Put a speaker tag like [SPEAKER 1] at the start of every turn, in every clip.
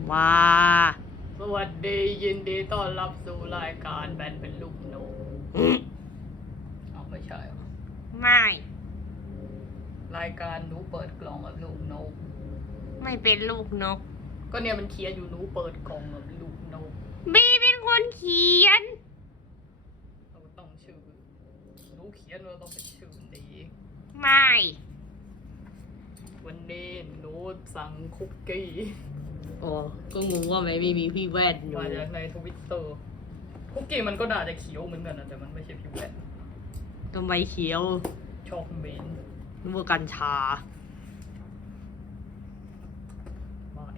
[SPEAKER 1] ว่า
[SPEAKER 2] สวัสดียินดีต้อนรับสู่รายการแบนเป็นลูกนกเอาไม่ใช่หรอ
[SPEAKER 1] ไม่
[SPEAKER 2] รายการหนูเปิดกล่องกับลูกนก
[SPEAKER 1] ไม่เป็นลูกนก
[SPEAKER 2] ก็เนี่ยมันเขียนอยู่หนูเปิดกล่องกับลูกนก
[SPEAKER 1] บีเป็นคนเขียน
[SPEAKER 2] เราต้องชื่อหนูเขียนเราต้องเป็นชื่อดี
[SPEAKER 1] ไม่
[SPEAKER 2] วันนี้หนูสั่งคุกกี้
[SPEAKER 1] อ๋อก็งงว่าไม่มีพี่แวดอยู่
[SPEAKER 2] มาจากในทวิตเตอร์คุกกี้มันก็น่าจะเขียวเหมือนกันนะแต่มันไม่ใช่พี่แวน
[SPEAKER 1] ทำไมเขียว
[SPEAKER 2] ชอบเมน
[SPEAKER 1] นึกว่ากัญชา
[SPEAKER 2] ไม่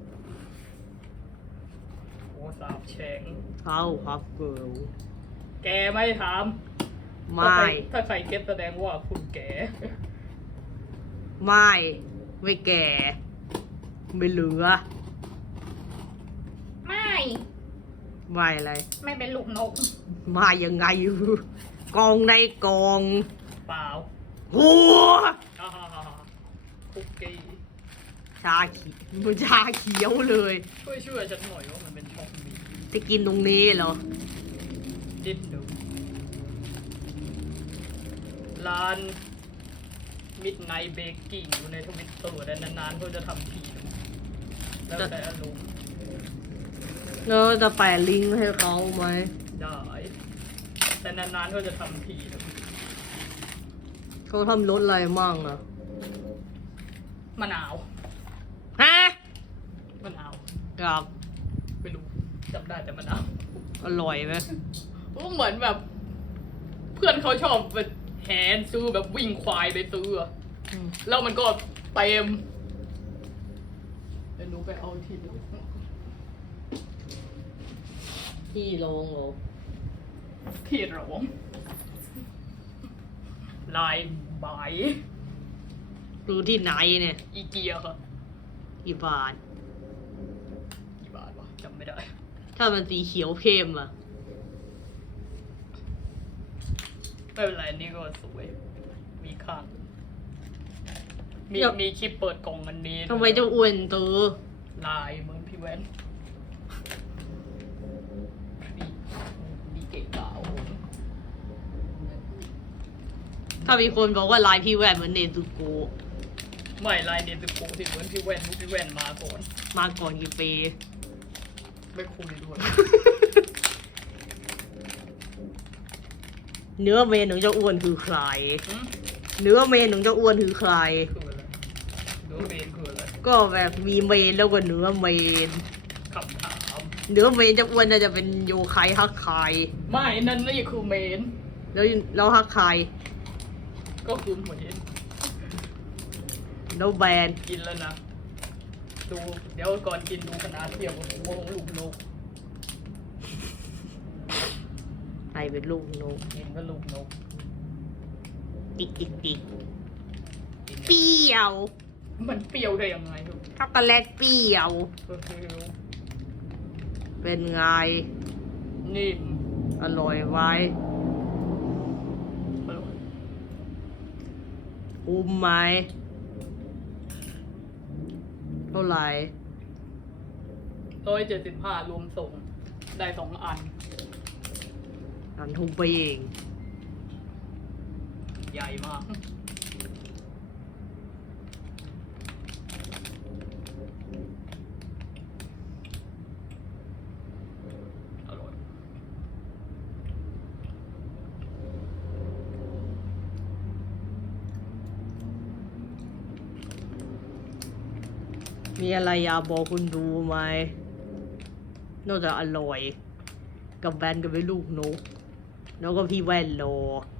[SPEAKER 2] โอ้สาบแช่ง
[SPEAKER 1] เข้าครับเกิล
[SPEAKER 2] แกไม่ถาม
[SPEAKER 1] ไม่
[SPEAKER 2] ถ้าใครเก็ตแสดงว่าคุณแก
[SPEAKER 1] ไม่แก่ ไม่เหลือ
[SPEAKER 2] ไม่
[SPEAKER 1] ไม่อะไร
[SPEAKER 2] ไม่เป็นลูกนก
[SPEAKER 1] มายังไงอยู่กองในกอง
[SPEAKER 2] เปล่า
[SPEAKER 1] หัว
[SPEAKER 2] ฮ่าฮ่าฮ่าคุกกี้
[SPEAKER 1] ชาเขียวมันชาเขียวเลย
[SPEAKER 2] ช่วยฉันหน่อยว่ามันเป็นช็อกมี
[SPEAKER 1] จะกินตรงนี้เหรอ
[SPEAKER 2] นิดหนึ่งร้านมิดไนท์เบกกิ้งอยู่ในทวิตเตอร์แต่นานๆเขาจะทำทีนึงแล้วแต่อารมณ์
[SPEAKER 1] แล้วจะแปะลิงก์ให้เขาไหม
[SPEAKER 2] ได้แต่นานๆเขาจะทำทีนึง
[SPEAKER 1] เขาทำรสอะไรมั่งอะ
[SPEAKER 2] มะนาว
[SPEAKER 1] ฮะ
[SPEAKER 2] มะนาว
[SPEAKER 1] ครับ
[SPEAKER 2] ไม่รู้จำได้แต่มะนาว
[SPEAKER 1] อร่อยไหม
[SPEAKER 2] ก็เหมือนแบบ เพื่อนเขาชอบไปแหนซื้อแบบวิ่งควายไปซื้ออะแล้วมันก็เต็มเดี๋ยวหนูไปเอาที่ดู
[SPEAKER 1] ที่โรงเหรอ
[SPEAKER 2] ที่โรงลายใบ
[SPEAKER 1] ดูที่ไหนเนี่ย
[SPEAKER 2] อีเกียค่ะ
[SPEAKER 1] กี่บาท
[SPEAKER 2] กี่บาทวะจำไม่ได้
[SPEAKER 1] ถ้ามันสีเขียวเข้มอะ
[SPEAKER 2] ไม่เป็นไรนี่ก็สวย มีข้างมีคลิปเปิดกล่องอันนี้
[SPEAKER 1] ทำไมเจะอ้วนตัว
[SPEAKER 2] ลายเหมือนพี่แวนมีเก๋เก่า
[SPEAKER 1] ถ้ามีคนบอกว่าลายพี่แวนเหมือนเนซุโกะ
[SPEAKER 2] ไม่ลายเนซึโกะที่เหมือนพี่แวนพี่แวนมาก่อน
[SPEAKER 1] มาก่อนกี่ปี
[SPEAKER 2] ไม่คุยด้วย
[SPEAKER 1] เนื้อเมนของเจ้าอ้วนคือใคร
[SPEAKER 2] หืม
[SPEAKER 1] เนื้อเมนของเจ้าอ้วนคือใคร
[SPEAKER 2] คืออะไรเนื้อเมนคืออะไร
[SPEAKER 1] ก็แบบมีเมนแล้วก็เนื้อเมน
[SPEAKER 2] คำถาม
[SPEAKER 1] เนื้อเมนเจ้าอ้วนน่าจะเป็นโยไคฮักไค
[SPEAKER 2] ไม่นั่นนี่คือเมน
[SPEAKER 1] แล้วฮักไค
[SPEAKER 2] ก็คือเมน
[SPEAKER 1] แล้วแบน
[SPEAKER 2] กินแล้วนะ ดูเดี๋ยวก่อนกินดูขนาดเทียบกับหัวของลูกนก
[SPEAKER 1] ใครเป็นลูกนก
[SPEAKER 2] กินก็ลูกนก
[SPEAKER 1] ติ๊กติ๊กติ๊ก
[SPEAKER 2] กิน
[SPEAKER 1] เปรี้ยว
[SPEAKER 2] มันเปรี้ยวได้ยังไงลูก
[SPEAKER 1] ช็อกโกแลตเปรี้ยว
[SPEAKER 2] ก็คือ
[SPEAKER 1] เป็นไง
[SPEAKER 2] นิ่ม
[SPEAKER 1] อร่อยไหม
[SPEAKER 2] อร่อย
[SPEAKER 1] คุ้มไหมเท่าไหร่
[SPEAKER 2] 175รวมส่ง ได้2 อัน
[SPEAKER 1] อันทุ่มไปเอง
[SPEAKER 2] ใหญ่มาก อร่อย
[SPEAKER 1] มีอะไรอยากบอกคุณดูไหมนอกจากอร่อย กับแบนกับเป็นลูกนกแล้วก็พี่แว่นโล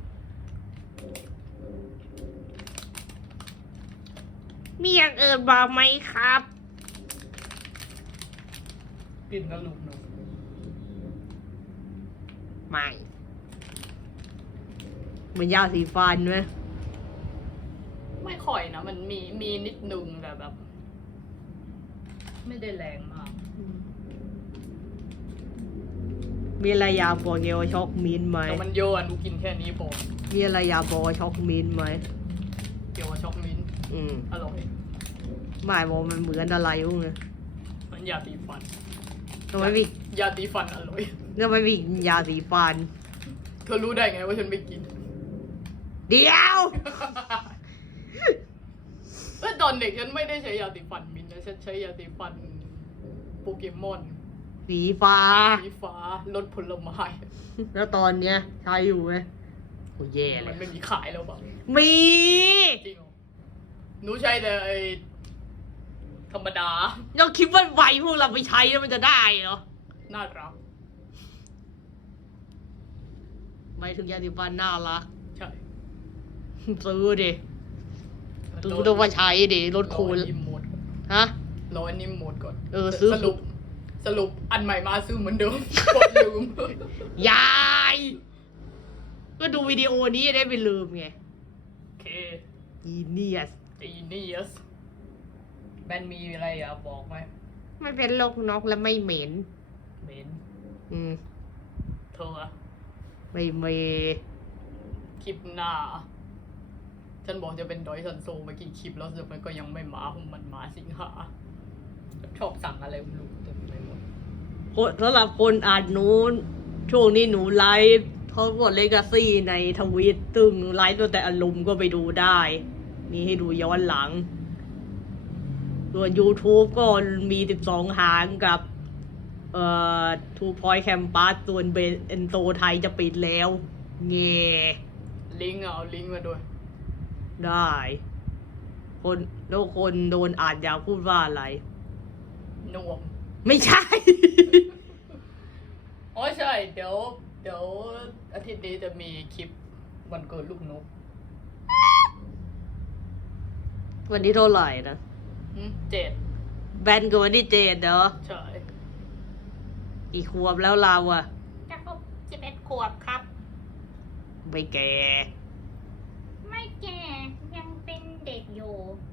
[SPEAKER 1] มีอย่างอื่นบอกไหมครับ
[SPEAKER 2] กินกับลูกนก
[SPEAKER 1] ไม่เหมือนยาสีฟันไหม
[SPEAKER 2] ไม่ค่อยนะ มันมีนิดนึงแต่แบบ ไม่ได้แรงมาก
[SPEAKER 1] มีอะไรอยากบอกเกี่ยวกับช็อกมิ้นท์ไหม
[SPEAKER 2] แต่มันเยอะอะหนูกินแค่นี้พอ
[SPEAKER 1] มีอะไรอยากบอกกับช็อกมิ้นท์ไหม
[SPEAKER 2] เกี่ยวกับช็อกมิ้นท์
[SPEAKER 1] อืม
[SPEAKER 2] อร่อย
[SPEAKER 1] ไม่บอกมันเหมือนอะไรพวกนี้
[SPEAKER 2] ไม่อนยาสีฟัน
[SPEAKER 1] ทำไมมี
[SPEAKER 2] ยาสีฟันอร่อย
[SPEAKER 1] ทำไมมียาสีฟัน
[SPEAKER 2] เธอรู้ได้ไงว่าฉันไม่กิน
[SPEAKER 1] เดี๋ยว
[SPEAKER 2] เมื่อตอนเด็กฉันไม่ได้ใช้ยาสีฟันมินนะฉันใช้ยาสีฟันโปเกมอน
[SPEAKER 1] สีฟ้า
[SPEAKER 2] สีฟ้ารสผลไม้
[SPEAKER 1] แล้วตอนเนี้ยใช้อยู่ไหมโอ้แย่เล
[SPEAKER 2] มัน
[SPEAKER 1] ย
[SPEAKER 2] ไม่มีขายแล้วปะ
[SPEAKER 1] มี
[SPEAKER 2] จริงเหรอหนูใช้แต่ไอ้ธรรมดา
[SPEAKER 1] เราคิดว่าไวพวกเราไปใช้แล้วมันจะได้เหรอ
[SPEAKER 2] น่ารัก
[SPEAKER 1] หมายถึงยาสีฟันน่ารัก
[SPEAKER 2] ใช่
[SPEAKER 1] ซื้อดิต้องมาใช้ดิลดคูณ
[SPEAKER 2] รออันนี้หมด
[SPEAKER 1] ฮะ
[SPEAKER 2] รออันนี้หมดก่อน
[SPEAKER 1] ซื้อ
[SPEAKER 2] สรุปอันใหม่มาซื้อเหมือนเดิม กดลืม
[SPEAKER 1] ยาย ก็ดูวิดีโอนี้จะได้ไปลืมไง
[SPEAKER 2] โอเค
[SPEAKER 1] อีเนียส
[SPEAKER 2] Genius แบนมีอะไรอ่ะบอกไหม
[SPEAKER 1] ไม่เป็นโรคนกและไม่เหม็น
[SPEAKER 2] เมน
[SPEAKER 1] อืม
[SPEAKER 2] เธออะ
[SPEAKER 1] ไม่เม
[SPEAKER 2] คลิปหน้า ฉันบอกจะเป็นดอยซันโซมากี่คลิปแล้วแต่มันก็ยังไม่มามันมาสิงหาชอบสั่งอะไรไม่รู้เต็มไปหมด
[SPEAKER 1] สำหรับคนอ่านนู้น ช่วงนี้หนูไลฟ์เขากดเลกาซี่ในทวิตตึงไลฟ์ตัวแต่อารมณ์ก็ไปดูได้ มีให้ดูย้อนหลัง ส่วน YouTube ก็มี 12 หางกับTwo Point Campus ส่วนเบนโตไทยจะปิดแล้ว เง
[SPEAKER 2] ลิงก์เอาลิงก์มาด้วย
[SPEAKER 1] ได้ คนแล้วคนโดนอ่านอยากพูดว่าอะไร
[SPEAKER 2] นวม
[SPEAKER 1] ไม่ใช่
[SPEAKER 2] อ๋อใช่ เดี๋ยวอาทิตย์นี้จะมีคลิปวันเกิดลูกนก
[SPEAKER 1] วันนี้เท่าไหร่นะ
[SPEAKER 2] 7
[SPEAKER 1] แบนกับวันที่7เหรอ
[SPEAKER 2] ใช่
[SPEAKER 1] กี่ขวบแล้วเราอะ
[SPEAKER 3] จะครบ11 ขวบครับ
[SPEAKER 1] ไม่แก่
[SPEAKER 3] ไม่แก่ยังเป็นเด็กอยู่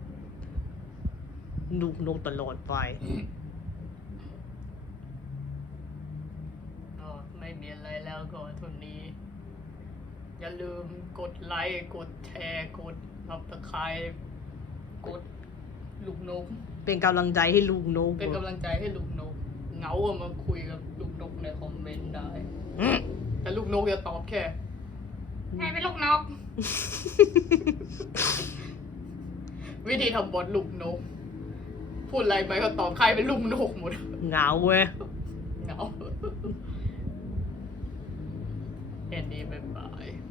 [SPEAKER 1] ลูกนกตลอดไป
[SPEAKER 2] ก็ไม่มีอะไรแล้วก็เทุนนี้ อย่าลืมกดไลค์ กดแชร์ กดซับสไครต์กดลูกนก
[SPEAKER 1] เป็นกำลังใจให้ลูกนก
[SPEAKER 2] เป็นกำลังใจให้ลูกนก เหงาอะมาคุยกับลูกนกในคอมเมนต์ได้
[SPEAKER 1] อืม
[SPEAKER 2] แต่ลูกนกจะตอบแค่
[SPEAKER 3] ให้เป็นลูกนก
[SPEAKER 2] วิธีทำบอลลูกนก พูดอะไรไปก็ตอบใครเป็นลูกนกหมด
[SPEAKER 1] เหงาเว้ย
[SPEAKER 2] เหงาแค่นี้บ๊ายบาย